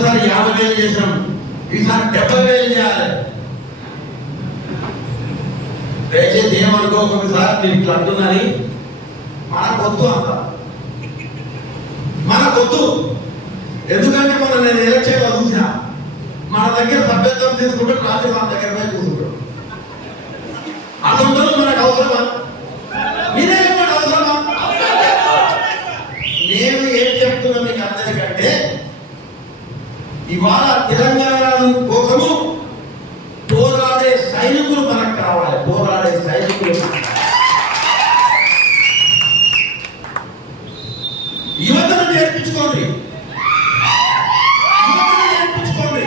పోయినసారి 50,000 చేసినాం, ఈసారి 70,000 చేయాలి. దయచేసి ఏమనుకో, ఒకసారి నేను ఇట్లా అంటున్నాను, మనకొద్దు అంత, మనకొద్దు. ఎందుకంటే మనం నేను ఎలక్షన్లో చూసిన మన దగ్గర సభ్యత్వం తీసుకుంటే రాత్రి మన దగ్గర పోయి కూర్చుంటాడు. అసలు మనకు అవసరమా? మీరే చెప్పండి, అవసరమా? నేను ఏం చెప్తున్నా మీకు అందరికంటే, ఇవాళ తెలంగాణ కోసము పోరాడే సైనికులు మనకు కావాలి. పోరాడే సైనికులు యువతను నేర్పించుకోండి, యువతను నేర్పించుకోండి.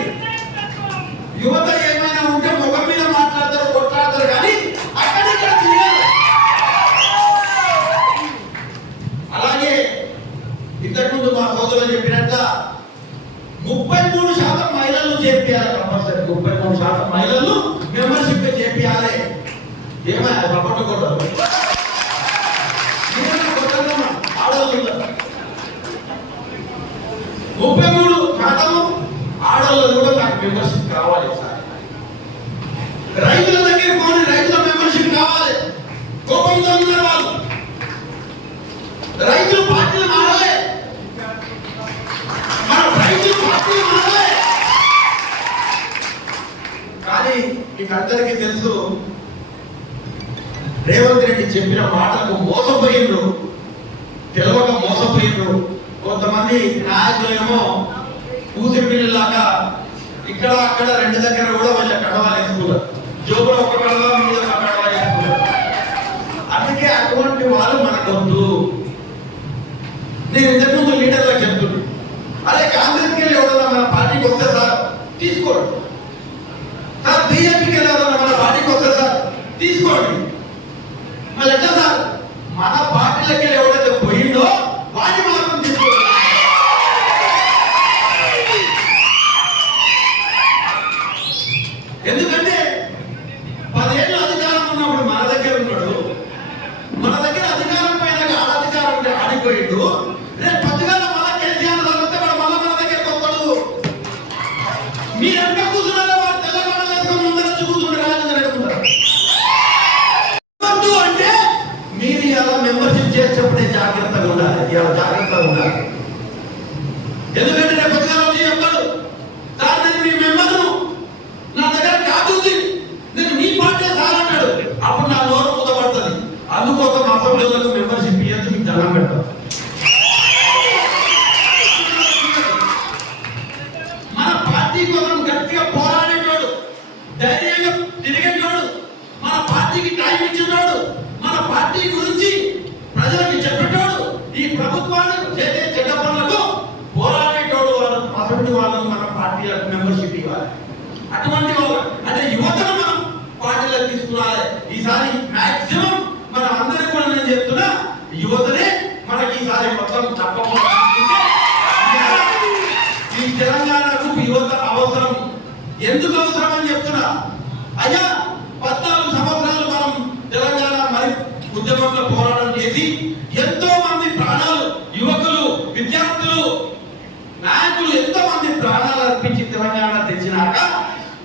యువత ఏమైనా ఉంటే ముఖం మీద మాట్లాడతారు, కొట్లాడతారు, కానీ అక్కడిక్కడ తిరగారు. అలాగే ఇంతకుముందు మా సోదరులు చెప్పినట్ల 33% మహిళలను చేర్పియాలి. కంపల్సరీ 33% మహిళలను మెంబర్షిప్ చేర్పియాలి. ఏమైనా పట్టుకోవడం ఆడవాళ్ళు 33% ఆడవాళ్ళు కూడా నాకు మెంబర్షిప్ కావాలి. రైతుల దగ్గర పోనీ, రైతుల మెంబర్షిప్ కావాలి. కోపంతో ఉన్నారు వాళ్ళు. రైతులు పార్టీలు మారాలి, మన రైతులు పార్టీలు మారాలి. కానీ మీకు అందరికీ తెలుసు, రేవంత్ రెడ్డి చెప్పిన మాటలకు మోసపోయిండ్రు, తెలవక మోసపోయిండ్రు. కొంతమంది నాయకులేమో పూసి పిల్లలాగా ఇక్కడ అక్కడ 2 దగ్గర కూడా వాళ్ళ కడవలు వేసుకున్నారు. జోబులో ఒక కడవ, మీద ఒక కడవ వేసుకున్నారు. అందుకే అటువంటి వాళ్ళు మనకొద్దు. నేను ఇంతకుముందు లీడర్లకు చెప్తున్నాను, అరే కాంగ్రెస్కి వెళ్ళి ఎవరన్నా మన పార్టీకి వస్తే సార్ తీసుకోండి, సార్ బీజేపీకి వెళ్ళి ఎవరన్నా మన పార్టీకి వస్తే సార్ తీసుకోండి. మళ్ళీ ఎట్లా సార్, మన పార్టీలకి వెళ్ళి ఎవరైతే పోయిందో వాటి మాత్రం తీసుకోండి. ఎందుకంటే 10 ఏళ్ళు అధికారం ఉన్నప్పుడు మన దగ్గర ఉన్నాడు, మన దగ్గర అధికారం పైన అధికారం ఉంటే ఆడిపోయిండు. రేపు పొద్దుగాల మళ్ళా కేసీఆర్ తగ్గితే వాడు మళ్ళా మన దగ్గరకు వస్తాడు. మీరు ఎంత కూర్చున్నారో వాడు తెలంగాణ ముందర కూర్చుంటే రాజధాని అడుగుతారు. అంటే మీరు ఇలా మెంబర్షిప్ చేసేటప్పుడే జాగ్రత్తగా ఉండాలి, ఇలా జాగ్రత్తగా ఉండాలి. ఎందుకంటే రేపు పొద్దుగాల వచ్చి చెప్తాడు, సార్ నేను మీ మెంబర్ను, నా దగ్గర కాదుంది, నేను మీ పార్టీ సార్ అంటాడు. అప్పుడు నా నోరు మూతపడుతుంది. అందుకోసం అసెంబ్లీలకు మెంబర్షిప్ ఇవ్వచ్చు, మీకు దండం పెడతారు. మన పార్టీ కోసం గట్టిగా పోరాడేటోడు, ధైర్యంగా తిరిగేటోడు, మన పార్టీకి టైం ఇచ్చేటోడు, మన పార్టీ గురించి ప్రజలకు చెప్పేటోడు, ఈ ప్రభుత్వాన్ని చేసే చెడ్డ పనులకు పోరాడేటోడు అటువంటి వాళ్ళని మన పార్టీలకు మెంబర్షిప్ ఇవ్వాలి. అటువంటి వాళ్ళు అంటే యువతను మనం పార్టీలకు తీసుకురావాలి. ఈసారి మాక్సిమం మనం అందరం కూడా నేను చెప్తున్నా, యువతనే మనకి ఈసారి మొత్తం తప్పకుండా. ఈ తెలంగాణకు యువత అవసరం. ఎందుకు అవసరం అని చెప్తున్నా, అయ్యా 14 సంవత్సరాలు మనం తెలంగాణ మరి ఉద్యమంలో పోరాటం చేసి ఎంతో మంది ప్రాణాలు, యువకులు, విద్యార్థులు, నాయకులు ఎంతో మంది ప్రాణాలు అర్పించి తెలంగాణ తెచ్చినాక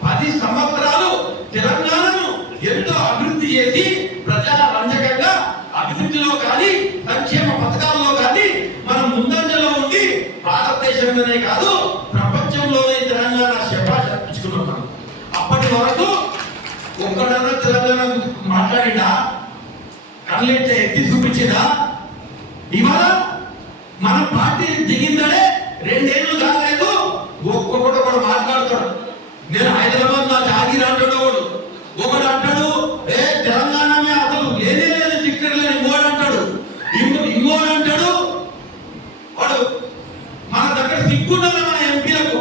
10 సంవత్సరాలు తెలంగాణను ఎంతో అభివృద్ధి చేసి ప్రజా రంజకంగా అభివృద్ధిలో కానీ సంక్షేమ పథకాల్లో కానీ మనం ముందంజలో ఉండి భారతదేశంలోనే కాదు ప్రపంచంలోనే తెలంగాణ శభాష్ అర్పించుకున్నాం. అప్పటి వరకు ఒక్కడన్నా తెలంగాణ మాట్లాడినా, కళ్ళెట్టే ఎత్తి చూపించినా, ఇవాళ మన పార్టీ దిగిందనే 2 ఏళ్ళు కాలేదు, ఒక్కొక్కడు కూడా మాట్లాడతాడు. నేను హైదరాబాద్ నా జాగీర్ అంటాడు, ఒకడు అంటాడు ఏ తెలంగాణ అసలు లేనే లేదు, టిక్కెట్ లేని ఇంకోడు అంటాడు, ఇంకోడు అంటాడు. వాడు మన దగ్గర సిగ్గున్నారు. మన ఎంపీలకు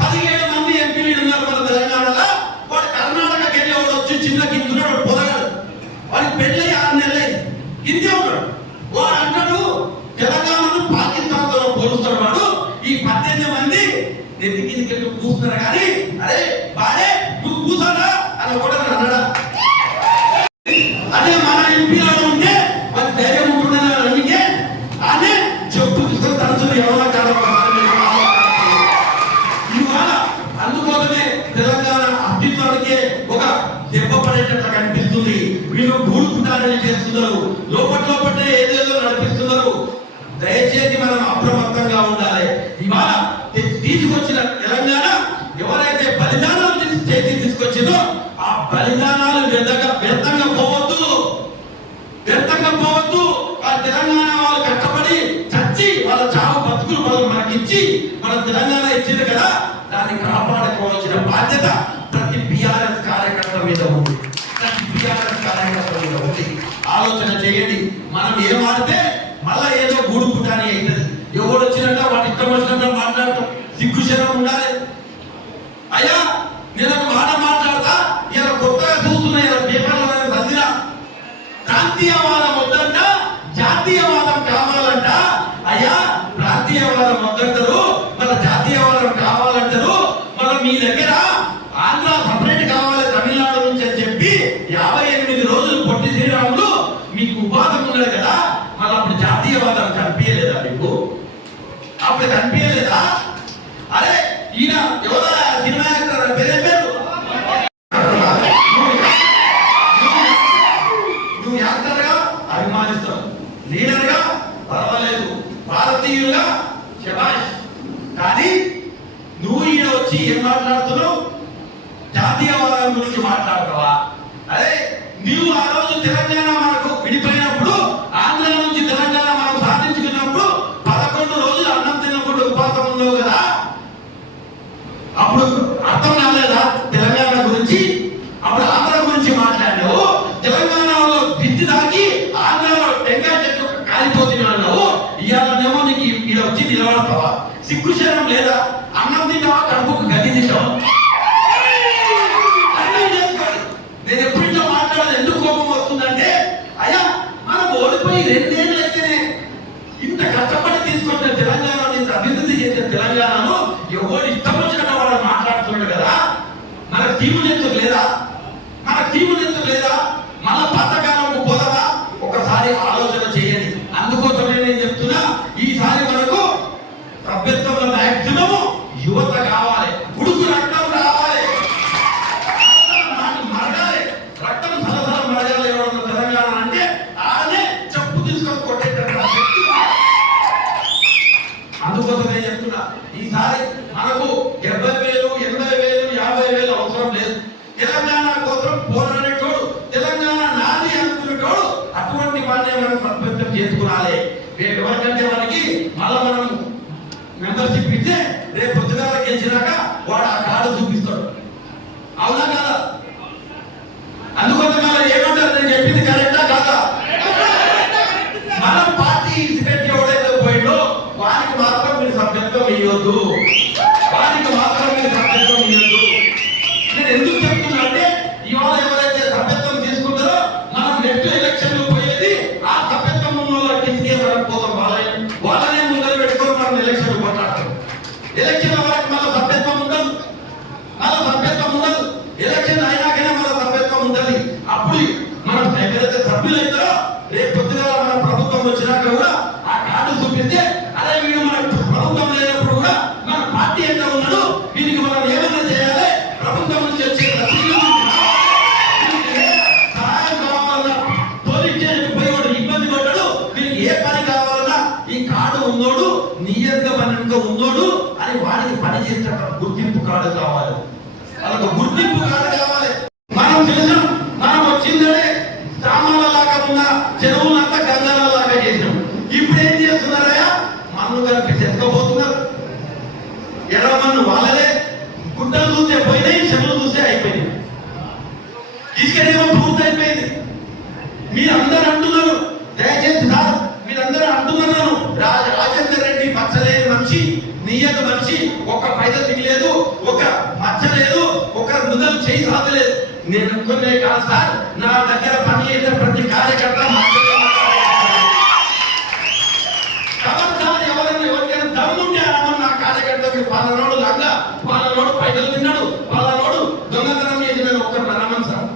17 మంది ఎంపీలు ఉన్నారు మన తెలంగాణలో. వాడు కర్ణాటకకి వెళ్ళి వాడు వచ్చి చిన్న కిందున్నాడు, పొదగాడు, వాడికి పెళ్ళి 6 నెలలు కిందే ఉన్నాడు. వాడు అంటాడు తెలంగాణను పాకిస్తాన్తో పోలుస్తాడు. వాడు ఈ 18 మంది నెత్తికి కూస్తున్నారు కానీ అరే వాడే నువ్వు కూసాడా అని కూడా అన్నాడా? అదే మన ఎంపీలో ఉంటే మరి ధైర్యం ఉంటుందని అందుకే అదే చెప్పు తరచులు ఎవరో చాలా దిగజారులు చేస్తున్నారు, లోపట్లోపటే ఏదేదో నడిపిస్తున్నారు. దయచేసి మనం అప్రమత్తంగా ఉండాలి. ఇవాళ తీసుకొచ్చిన తెలంగాణ ఎవరైతే బలిదానాలు చేసి తీసుకొచ్చిందో ఆ బలిదానాలు వ్యర్థంగా పోవద్దు. ఆ తెలంగాణ వాళ్ళు కష్టపడి చచ్చి వాళ్ళ చావు బతుకులు వాళ్ళు మనకిచ్చి మన తెలంగాణ ఇచ్చింది కదా, దాన్ని కాపాడుకోవాల్సిన బాధ్యత ప్రతి బీఆర్ఎస్ కార్యకర్త మీద ఉంది. ఆలోచన చేయండి. మనం ఏం ఆడితే మళ్ళా ఏదో గూడు పుటాని అవుతుంది. ఎవరు వచ్చినట్ట వాటి ఇష్టం వచ్చినట్టు మాట్లాడటం సిగ్గుశరం ఉండాలి. అయ్యా నేను మాట మాట్లాడతా, ఇలా కొత్తగా చూస్తున్నా ఇలా పేపర్లో చదివినా, ప్రాంతీయవాదం వద్దంట జాతీయవాదం కావాలంట. అయ్యా ప్రాంతీయవాదం వద్దంటారు, మన జాతీయవాదం కావాలంటారు. మనం మీ దగ్గర ఆంధ్ర సపరేట్ కావాలి తమిళనాడు నుంచి అని చెప్పి 58 రోజులు పొట్టి శ్రీరాములు మీకు ఉపాధం ఉన్నాడు కదా, మళ్ళీ అప్పుడు జాతీయవాదం కనిపించలేదా మీకు? అప్పుడు కనిపించలేదా? అరే ఈయన ఎవరా సినిమా యాక్టర్ పేరు నువ్వు యాక్టర్ గా అభిమానిస్తావు, లీడర్ గా పర్వాలేదు, భారతీయులుగా శభాష్. కానీ నువ్వు ఈయన వచ్చి ఏం మాట్లాడుతున్నావు? జాతీయవాదం గురించి మాట్లాడతావా? అరే నువ్వు ఆ రోజు తెలంగాణ మనకు విడిపోయినప్పుడు, ఆంధ్ర నుంచి తెలంగాణ మనం సాధించుకున్నప్పుడు 11 రోజులు అన్నం తిన్నప్పుడు ఉపాసం ఉన్నావు కదా, అప్పుడు అర్థం కాలేదా తెలంగాణ గురించి? అప్పుడు ఆంధ్ర గురించి మాట్లాడావు. తెలంగాణలో దిద్ది దాకి ఆంధ్రలో టెంకాయ చెట్టు కాలిపోతున్నావు. ఇవాళనేమో నీకు ఇక్కడ వచ్చి నిలబడతావా? సిగ్గుశరం లేదా? అన్నం తింటావా, కడుపుకు గది తింటావా? నేను ఎప్పుడో మాట్లాడాలి. ఎందుకు కోపం వస్తుందంటే, అయ్యా మనం ఓడిపోయి 2 ఏళ్ళు అయితేనే ఇంత కష్టపడి తీసుకొచ్చిన తెలంగాణ, ఇంత అభివృద్ధి చేసిన తెలంగాణను ఎవరు ఇష్టం వచ్చినట్టు వాళ్ళు మాట్లాడుతున్నాడు కదా. మనకు తీమునెత్తు లేదా? మన పథకాలకు పోదవా? ఒకసారి ఆలోచన చేయండి. అందుకోసమే నేను చెప్తున్నా, ఈసారి మనకు సభ్యత్వంలో మ్యాక్సిమం యువత కావాలి, ఉడుకు రక్తం రావాలి, మరగాలి, రక్తం సలసల మరగాలి. ఎవరన్నా తెలంగాణ అంటే ఆడనే చెప్పు తీసుకొని కొట్టేటట్టు. అందుకోసమే చెప్తున్నా, ఈసారి మనకు 70,000, 80,000, 50,000 అవసరం లేదు. తెలంగాణ కోసం పోరాడేటోడు, తెలంగాణ నాది అనుకునేటోడు, అటువంటి వాడిని మనం సభ్యత్వం చేసుకోవాలి. ఎవరికంటే మనకి మళ్ళా మనం మెంబర్షిప్ ఇస్తే రేపు పొద్దుగాల గెలిచినాక వాడు ఆ కార్డు చూపిస్తాడు. అవునా కదా? అందుకోసం మనం ఏమంటారు, నేను చెప్పింది కరెక్టా కాదా? మనం పార్టీ ఇన్సిపెక్ట్ ఎవడైతే పోయిందో వారికి మాత్రం మీరు సభ్యత్వం ఇవ్వద్దు. నేను ఎందుకు చెప్తున్నా అంటే, ఇవాళ ఎవరైతే సభ్యత్వం తీసుకుంటారో మనం నెక్స్ట్ ఎలక్షన్ పోయేది ఆ సభ్యత్వం ఉన్న వాళ్ళ కిందకే మనం పోతాం. వాళ్ళనే ముందర పెట్టుకొని మనం ఎలక్షన్ కొట్లాడతాం. ఎలక్షన్ వరకు మన సభ్యత్వం ఉండదు. ఎలక్షన్ అయినాకనే మన సభ్యత్వం ఉండాలి. అప్పుడు మనం ఎవరైతే సభ్యులు అవుతారో రేపు పొద్దుగా మన ప్రభుత్వం వచ్చినాక కూడా ఆ కార్డు చూపిస్తే, అదే వీడు మన ప్రభుత్వం లేనప్పుడు కూడా మన పార్టీ ఎంత ఉన్నాడు, వీరికి మనం ఏమైనా చేయాలి, ప్రభుత్వం నుంచి వచ్చే సహాయం కావాలన్నా పోలీస్ స్టేషన్ పోయేవాడు ఇబ్బంది పడ్డాడు, వీరికి ఏ పని కావాలన్నా ఈ కార్డు ఉన్నోడు, నియంత్రణ పని ఉన్నోడు అని వాడికి పని చేసే గుర్తింపు కార్డు కావాలి. వాళ్ళకు గుర్తింపు కార్డు కావాలి. మనం చేసాం, మనం వచ్చిందనే గ్రామాలలాగా ఉన్న చెరువులంతా గంగాలలాగా చేసినాం. ఇప్పుడు ఏం చేస్తున్నారయ్యా? మన్ను కలిపి చెక్కబోతున్నారు. ఎలా మన్ను వాళ్ళదే, గుట్టలు చూస్తే పోయినాయి, చెరువులు చూస్తే అయిపోయినాయి. ఇసుకనేమో పూర్తి అయిపోయింది. మీరందరూ అంటున్నారు, దయచేసి సార్ మీరందరూ అంటున్నారు, రాజేందర్ రెడ్డి మచ్చలేని మనిషి, నియ్యత మనిషి, ఒక పైద దిగలేదు, ఒక మచ్చ లేదు, ఒక ముదలు చేయి సాధలేదు. నేను అనుకునే కాదు సార్, నా దగ్గర పని చేసే ప్రతి కార్యకర్త ఎవరికైనా దమ్ముంటే అన్నమని నా కార్యకర్తకి పాలనోడు లంగా, పాలనోడు పైదలు తిన్నాడు, పాలనోడు దొంగతనం చేసినాడు ఒక్కరు అన్నమని సార్.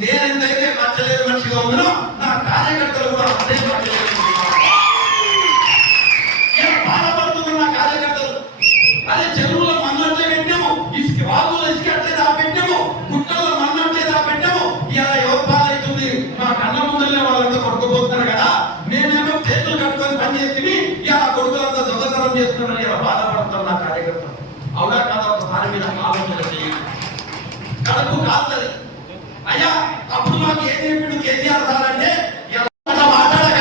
నేను ఎంతైతే మచ్చలేని మనిషిగా ఉన్నానో నా కార్యకర్తలు కూడా అదే బాధపడుతున్నారు నా కార్యకర్తలు. అదే చెరువులో మన్నట్లే పెట్టాము, ఇసుక వాగులో ఇసుక అట్లే దా పెట్టాము, గుట్టల్లో మన్నట్లే దా పెట్టాము. ఇలా ఎవరు పాలవుతుంది? మా కళ్ళ ముందరనే వాళ్ళ అయ్యా అప్పుడు మాకు ఏం చెప్పిండు కేసీఆర్ సార్ అంటే మాట్లాడక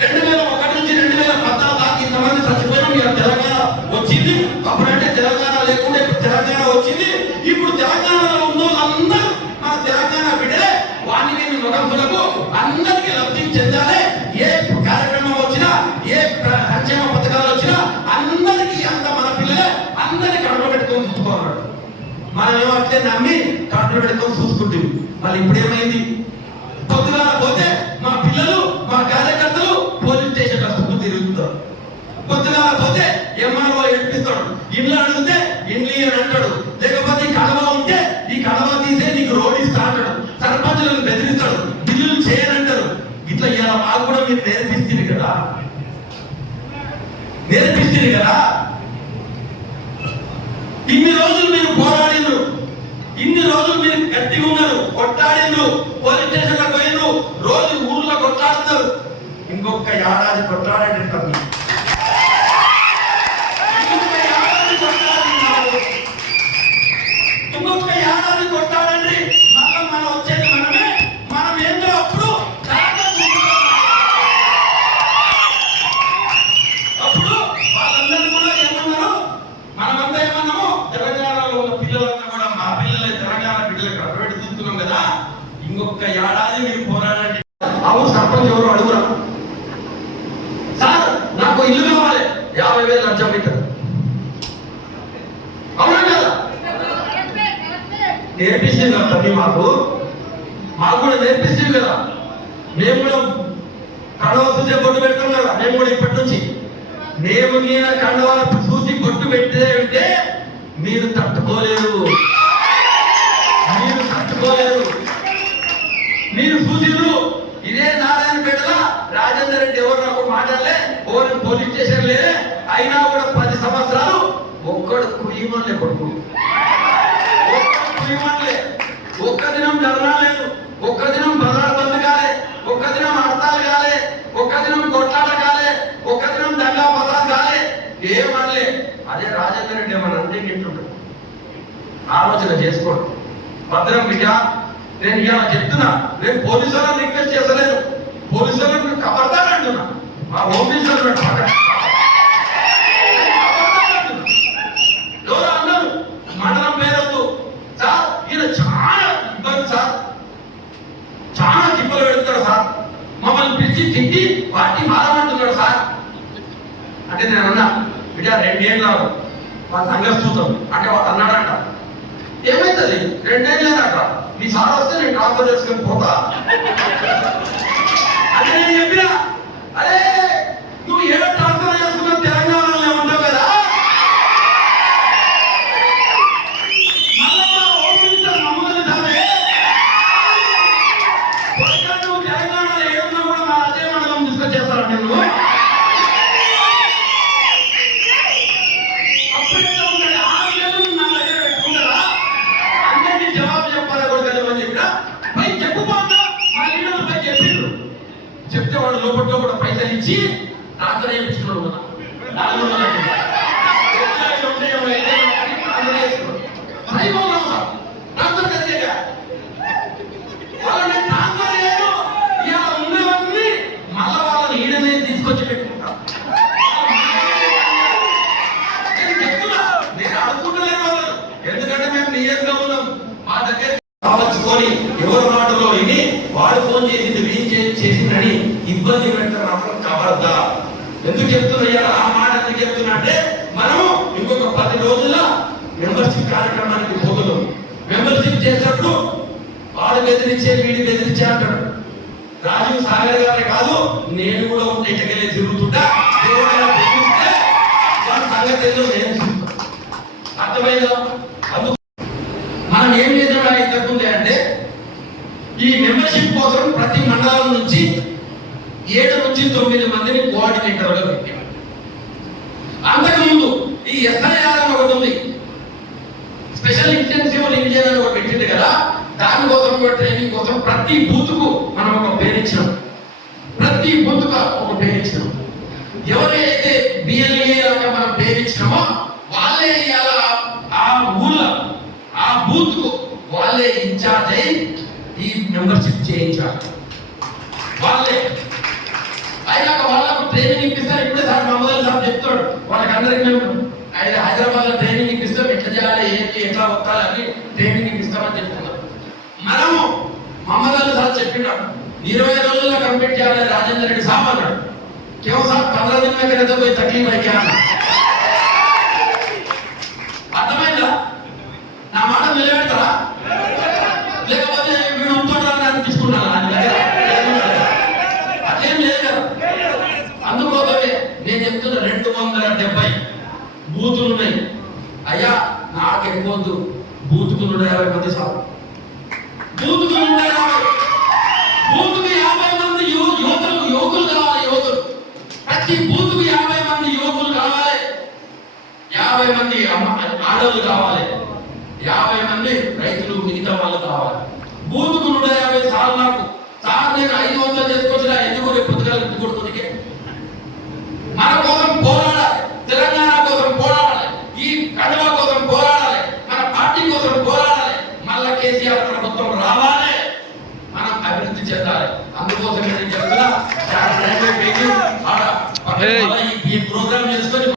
2001 నుంచి 2014 దాకా ఇంతమంది చచ్చిపోయినాం. ఇక తెలంగాణ వచ్చింది. అప్పుడంటే తెలంగాణ లేకుండా ఇప్పుడు తెలంగాణ వచ్చింది. ఇప్పుడు తెలంగాణలో ఉన్న వాళ్ళందరూ మన తెలంగాణ బిడ్డలే. వాణి మీద మొగంతులకు అందరికీ లబ్ధి చెందాలి. ఏ కార్యక్రమం వచ్చినా ఏ సంక్షేమ పథకాలు వచ్చినా అందరికీ అంత మన పిల్లలే అందరినీ కడుపు పెట్టుకొని చూసుకోవాలి. మనం ఏమో అట్లే నమ్మి కడుపు పెట్టుకొని చూసుకుంటుంది. మళ్ళీ ఇప్పుడు ఏమైంది? పొద్దుగా పోతే మా పిల్లలు మా కార్యకర్తలు పోలీస్ స్టేషన్ చుట్టూ తిరుగుతారు. పొద్దుగా పోతే ఎంఆర్ఓ ఏడిపిస్తాడు. ఇల్లు అడిగితే ఇండ్లు అని అంటాడు. లేకపోతే ఈ కడవ ఉంటే ఈ కడవ తీసే నీకు రోడ్ ఇస్తా అంటాడు. సర్పంచులను బెదిరిస్తాడు. బిల్లులు చేయనంటారు. ఇట్లా ఇలా మాకు కూడా మీరు నేర్పిస్తుంది కదా. ఇన్ని రోజులు మీరు పోరాడినరు, ఇన్ని రోజులు మీరు గట్టిగా ఉన్నారు, కొట్లాడినరు, పోలీస్ స్టేషన్లో పోయినరు, రోజు ఊర్లో కొట్లాడుతున్నారు. ఇంకొక ఏడాది కొట్లాడండి. ఇంకొక ఏడాది కొట్లాడండి. మళ్ళీ మనం వచ్చేది మనమే. మనం ఏంటో అప్పుడు వాళ్ళందరూ కూడా ఏమన్నారు? మనమంతా ఏమన్నాము? తెలంగాణలో ఉన్న పిల్లలంతా కూడా మా పిల్లలే తెలంగాణ బిడ్డలకు అడబెట్టి చూస్తున్నాం కదా. ఇంకొక ఏడాది మీరు పోరాడండి. అవును సర్పంచ్ ఎవరు అడుగురా సార్ నాకు ఇల్లు కావాలి 50,000 లంచం పెట్టారు. అవునా కదా? నేర్పిస్తుంది కదా తల్లి. మాకు కూడా నేర్పిస్తుంది కదా. మేము కూడా కడవ చూసే బొట్టు పెడతాం కదా. మేము కూడా ఇప్పటి నుంచి మేము నేను కండవాల చూసి బొట్టు పెట్టే ఉంటే మీరు తట్టుకోలేరు. మీరు చూసిరు. ఇదే నారాయణపేటల రాజేందర్ రెడ్డి ఎవరు నాకు మాట్లాడలే, పోలీస్ స్టేషన్ లే. అయినా కూడా 10 సంవత్సరాలు ఒక్కడు కుయ్యమనిలే కొడుకు. ఒక్క దినం ధర్నా లేదు, ఒక్క దినం బజార్ బంద్ కాలే, ఒక్క దినం హడతాలు కాలే, ఒక్క దినం కొట్లాట కాలే, ఒక్క దినం దంగా బజార్ కాలే. ఏమనలే. అదే రాజేందర్ రెడ్డి ఏమన్నా అంటే ఇంటుంటాడు. ఆలోచన చేసుకోండి. భద్రం బిడ్డ, నేను ఇలా చెప్తున్నా. నేను పోలీసులను రిక్వెస్ట్ చేస్తలేను. పోలీసులను కబర్దార్ అంటున్నా. మా ఓఫీసర్లు ఎవరు అన్నారు? మండలం పేరొద్దు సార్. ఈయన చాలా ఇబ్బంది సార్, చాలా తిప్పలు పెడతాడు సార్. మమ్మల్ని పిలిచి తిట్టి పార్టీ మారమంటున్నాడు సార్ అంటే నేను అన్నా, బిడ్డ 2 ఏళ్ళు మా సంఘం చూద్దాం అంటే వాడు అన్నాడంట. ఏమైతుంది? 2 ఏళ్ళేనట. మీ సార్ వస్తే నేను ట్రాన్స్ఫర్ చేసుకొని పోతా అంటే నేను చెప్పినా, అరే నువ్వు ఏదో ట్రాన్స్ఫర్ చేసుకున్నా తెలంగాణలో ఉంటావు కదా. మళ్ళా హోమ్ మినిస్టర్ మమ్మల్ని సారే నువ్వు తెలంగాణలో ఏడున్నా కూడా మా అదే మండలం తీసుకొచ్చేస్తారంటే నువ్వు చెప్తే వాడు లోపట్లో కూడా పైసలు ఇచ్చి ట్రాన్స్ఫర్ చేయించుకున్నాడు. వాళ్ళని ట్రాన్స్ఫర్ చేయను. ఇలా ఉన్నవన్నీ మళ్ళా వాళ్ళని ఈడనే తీసుకొచ్చి పెట్టుకుంటా. నేను చెప్తున్నా, నేను అనుకుంటలేను వాళ్ళను. ఎందుకంటే మేము నియంగా ఉన్నాం. మా దగ్గర కావచ్చుకొని ఎవరు మాటలో విని వాడు ఫోన్ చేసింది చేసిందని ఇబ్బంది పెట్టడం మాత్రం కబర్దా. ఎందుకు చెప్తున్నా? ఆ మాట ఎందుకు చెప్తున్నా అంటే మనము ఇంకొక 10 రోజుల్లో మెంబర్షిప్ కార్యక్రమానికి పోగలం. మెంబర్షిప్ చేసినప్పుడు వాడు బెదిరించే వీడి బెదిరించే అంటాడు. రాజీవ్ సాగర్ గారే కాదు, నేను కూడా ఉంటే ఇటకెళ్ళి తిరుగుతుంటా. బెదిరిస్తే వాడి సంగతి ఏదో నేను అర్థమైందా? అందుకు మనం ఏం చేద్దాం ఇంతకుంది అంటే ఈ మెంబర్షిప్ కోసం ప్రతి మండలం నుంచి 7 నుంచి 9 మందిని కోఆర్డినేటర్గా పెట్టాం. అంతకుముందు ఈ ఎస్ఐఆర్ అని ఒకటి ఉంది, స్పెషల్ ఇంటెన్సివ్ రివిజన్ అని ఒకటి పెట్టింది కదా. దానికోసం కూడా ట్రైనింగ్ కోసం ప్రతి బూత్కు మనం ఒక పేరు ఇచ్చినాం. ప్రతి బూత్కు ఒక పేరు ఇచ్చినాం. ఎవరైతే బిఎల్ఏ లాగా మనం పేరు ఇచ్చినామో వాళ్ళే ఆ ఊళ్ళో ఆ బూత్కు వాళ్ళే ఇన్ఛార్జ్. ఇన్ఛార్జ్ అయి ఈ మెంబర్షిప్ చేయించాలి. వాళ్ళే అయినాక వాళ్ళకు ట్రైనింగ్ ఇప్పిస్తారు. ఇప్పుడే సార్ మమ్మల్ని సార్ చెప్తాడు వాళ్ళకందరికి మేము హైదరాబాద్ లో ట్రైనింగ్ ఇప్పిస్తాం, ఎట్లా చేయాలి ఏంటి ఎట్లా వస్తాలి అని ట్రైనింగ్ ఇప్పిస్తామని చెప్తున్నారు. మనము మమ్మల్ని సార్ చెప్పినాడు 20 రోజుల్లో కంప్లీట్ చేయాలి. రాజేంద్ర రెడ్డి సాబ్ అన్నాడు. क्यों साहब 15 दिन में करे तो कोई तकलीफ है क्या? అర్థమైందా? నా మాట నిలబెడతారా లేకపోతే వీడు ఉంటున్నారని అనిపించుకున్నారా? అదేం లేదు కదా. అందుకోసమే నేను చెప్తున్నా 270 బూతులు ఉన్నాయి. అయ్యా నాకు ఎక్కువద్దు, బూతుకు 150 మంది సార్, బూతుకు 150, బూతుకు 50 మంది యువకులు కావాలి. యువకులు ప్రతి బూతుకు 50 మంది యువకులు కావాలి, 50 మంది ఆడవాళ్ళు కావాలి, 50 మంది రైతులు మిగతా వాళ్ళు కావాలి. బూతుకు 150 సార్లు నాకు సార్ నేను 500 చేసుకోవచ్చుగా, ఎందుకు రేపు పొద్దుగా కొడుతుంది. మన కోసం పోరాడాలి, తెలంగాణ కోసం పోరాడాలి, ఈ కడవ కోసం పోరాడాలి, మన పార్టీ కోసం పోరాడాలి. మళ్ళా కేసీఆర్ ప్రభుత్వం రావాలి, మనం అభివృద్ధి చెందాలి. అందుకోసం నేను చెప్తున్నా ఈ ప్రోగ్రామ్ చేసుకొని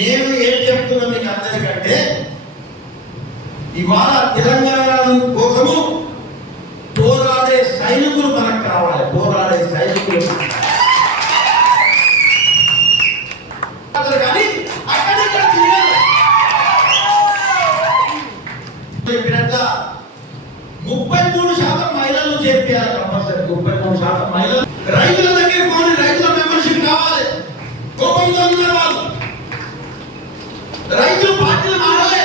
నేను ఏం చెప్తున్నా మీకు అందరికంటే ఇవాళ తెలంగాణ కోసము పోరాడే సైనికులు మనకు కావాలి. పోరాడే సైనికులు కానీ అక్కడిక్కడ చెప్పినట్ల 33% మహిళలను చేర్పియాలి. కంపల్సరీ 33% మహిళలు. రైతుల దగ్గర పోనీ, రైతుల మెంబర్షిప్ కావాలి. కోపంతో ఉన్నారు వాళ్ళు. రైతులు పార్టీలు మారాలి.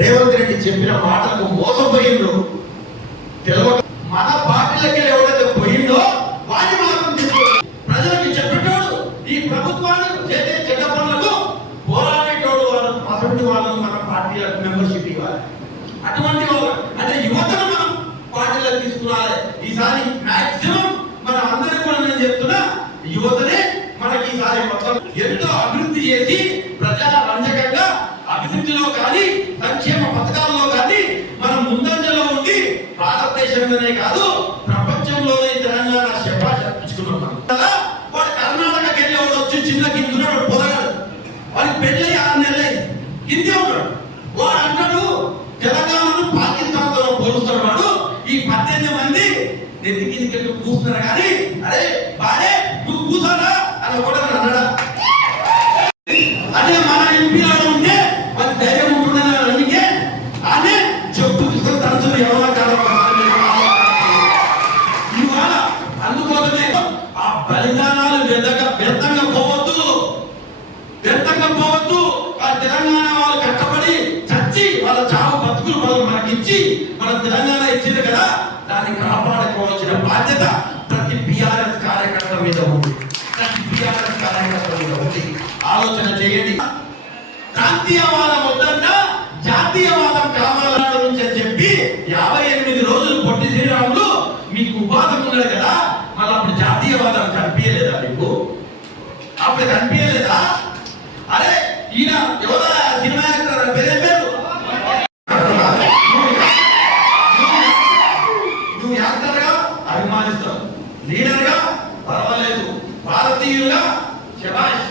రేవంత్ రెడ్డి చెప్పిన మాటలకు మోసపోయిండ్రు. తెలవక మన పార్టీలకి ఎవరైతే పోయిందో వాడిని మాత్రం తీసుకోవాలి. ప్రజలకు చెప్పేటోడు ఈ ప్రభుత్వాన్ని చేసే చెడ్డ పనులకు పోరాడేటోడు అటువంటి వాళ్ళను మన పార్టీలకు మెంబర్షిప్ ఇవ్వాలి. అటువంటి వాళ్ళు అంటే యువతను మనం పార్టీలకు తీసుకురావాలి. ఈసారి మాక్సిమం మన అందరికీ కూడా నేను చెప్తున్నా, యువతనే మనకి ఈసారి మొత్తం ఎంతో అభివృద్ధి చేసి ప్రజా రంజకంగా అభివృద్ధిలో కానీ సంక్షేమ పథకాల్లో కానీ మనం ముందంజలో ఉండి భారతదేశంలోనే కాదు ప్రపంచంలోనే తెలంగాణ శభాష్ అర్పించుకున్నాం. వాడు కర్ణాటకకి వెళ్ళి వాడు వచ్చి చిన్న కిందున్నాడు, పొదగాడు. వాడికి పెళ్ళి 6 నెలలై కిందే ఉన్నాడు. వాడు అంటాడు తెలంగాణను పాకిస్తాన్ తో పోలుస్తాడు. వాడు ఈ 18 మంది నెత్తికి కూస్తున్నారు కానీ అరే బాడే నువ్వు కూసారా అని కూడా అన్నాడా? అదే మన ఎంపీలో ఉంటే మరి ధైర్యం ఉంటుందని అందుకే అదే చెప్పు తీసుకొని తరచులు ఎవరో కాలం ఇవాళ అందుకోసమే ఆ బలిదానాలు వ్యర్థంగా పోవద్దు. ఆ తెలంగాణ వాళ్ళు కష్టపడి చచ్చి వాళ్ళ చావు బతుకులు వాళ్ళు మనకిచ్చి మన తెలంగాణ ఇచ్చింది కదా, దాన్ని కాపాడుకోవాల్సిన బాధ్యత ప్రతి బీఆర్ఎస్ కార్యకర్త మీద ఉంది. ఆలోచన చేయండి. ప్రాంతీయవాదం వద్దంటే జాతీయవాదం కావాలన్న నుంచి అని చెప్పి 58 రోజులు పొట్టి శ్రీరాములు మీకు ఉపాధం ఉన్నాడు కదా, మళ్ళీ అప్పుడు జాతీయవాదం కనిపించలేదా మీకు? అప్పుడు కనిపించలేదా? అరే ఈయన ఎవరా సినిమా యాక్టర్ పేరే పేరు నువ్వు యాక్టర్గా అభిమానిస్తావు, లీడర్గా పర్వాలేదు, భారతీయులుగా శభాష్.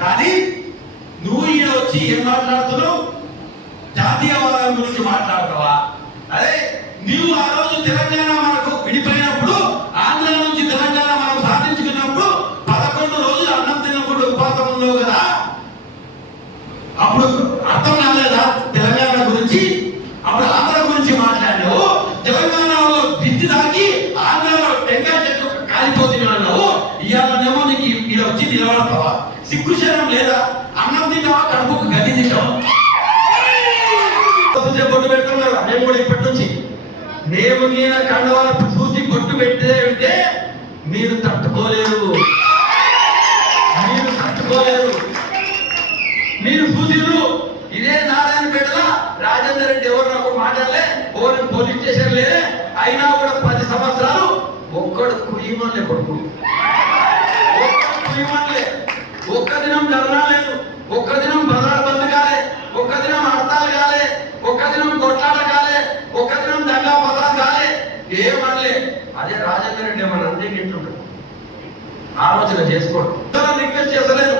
కానీ నువ్వు ఈయన వచ్చి ఏం మాట్లాడుతున్నావు? జాతీయవాదం గురించి మాట్లాడతావా? అరే నువ్వు ఆ రోజు తెలంగాణ మనకు విడిపోయినప్పుడు, ఆంధ్ర నుంచి తెలంగాణ మనం సాధించుకున్నప్పుడు 11 రోజులు అన్నం తినకుండా ఉపవాసం ఉన్నావు కదా, అప్పుడు అర్థం కాలేదా తెలంగాణ గురించి? అప్పుడు ఆంధ్ర గురించి మాట్లాడావు. తెలంగాణలో విద్య దాకి ఆంధ్రలో టెంకాయ చెట్టు కాలిపోతుంది అన్నావు. ఇవాళనేమో నీకు ఇక్కడ వచ్చి నిలబడతావా? సిగ్గుశరం లేదా? అన్నం తింటావా, కడుపుకు గడ్డి తింటావా? బొట్టు పెడతాం కదా మేము కూడా ఇప్పటి నుంచి. మేము నేను కండవాళ్ళ చూసి బొట్టు పెడితే మీరు తట్టుకోలేరు. మీరు చూసిరు. ఇదే నారాయణపేటలో రాజేందర్ రెడ్డి ఎవరు నాకు మాట్లాడలే, ఎవరు పోలీస్ స్టేషన్ లేదే, అయినా కూడా 10 సంవత్సరాలు ఒక్కడు కుయ్యమనిలే కొడుకు, ఒక్క దినం ధర్నా లేదు, ఒక్క దినం బజార్ బంద్ కాలే, ఒక్క దినం హడతాలు కాలే, ఒక్క దినం కొట్లాట కాలే, ఒక్క దినం దంగా పదాలు కాలే, ఏమనలే. అదే రాజేందర్ రెడ్డి ఏమన్నా అంతే తింటుంటాడు. ఆలోచన చేసుకోండి. రిక్వెస్ట్ చేస్తలేదు.